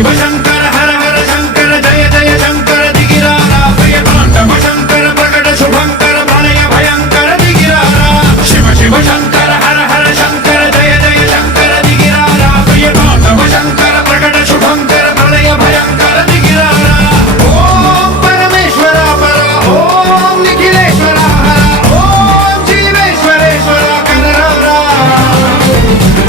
శివ శంకర హర హర శంకర జయ జయ శంకర దిగిరారా ప్రియ తాండవ శంకర ప్రకట శుభంకర ప్రళయ భయంకర దిగిరారా శివ శివ శంకర హర హర శంకర జయ జయ శంకర దిగిరారా ప్రియ తాండవ శంకర ప్రకట శుభంకర ప్రళయ భయంకర దిగిరారా ఓం పరమేశ్వర పర ఓం నిఖిలేశ్వర హర ఓం జీవేశ్వరేశ్వర కనరారా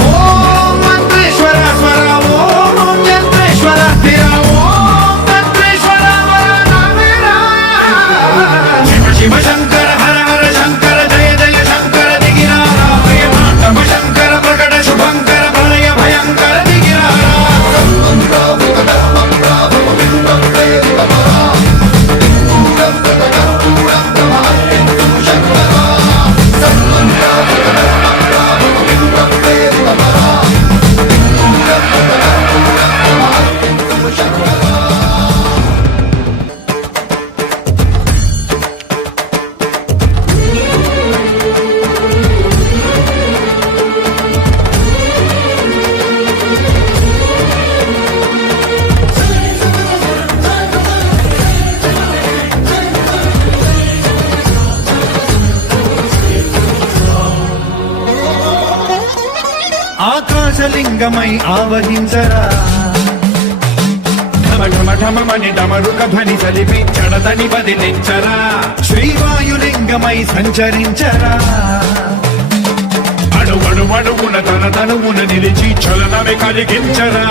ఓం మంత్రేశ్వర స్వర ఓం యంత్రేశ్వర స్థిర ఓం తంత్రేశ్వర వర నామేరా శివ శివ శంకర హర హర శంకర జయ జయ శంకర దిగిరారా ప్రియ తాండవ శంకర ప్రకట శుభంకర ప్రళయ భయంకర దిగిరారా ఆకాశలింగమై ఆవహించరా ఢమఢమఢమని డమరుక ధ్వని చలిపి చడదని బదిలించరా శ్రీవాయులింగమై సంచరించరా అణువణువున తన తనువున నిలిచి చలనమే కలిగించరా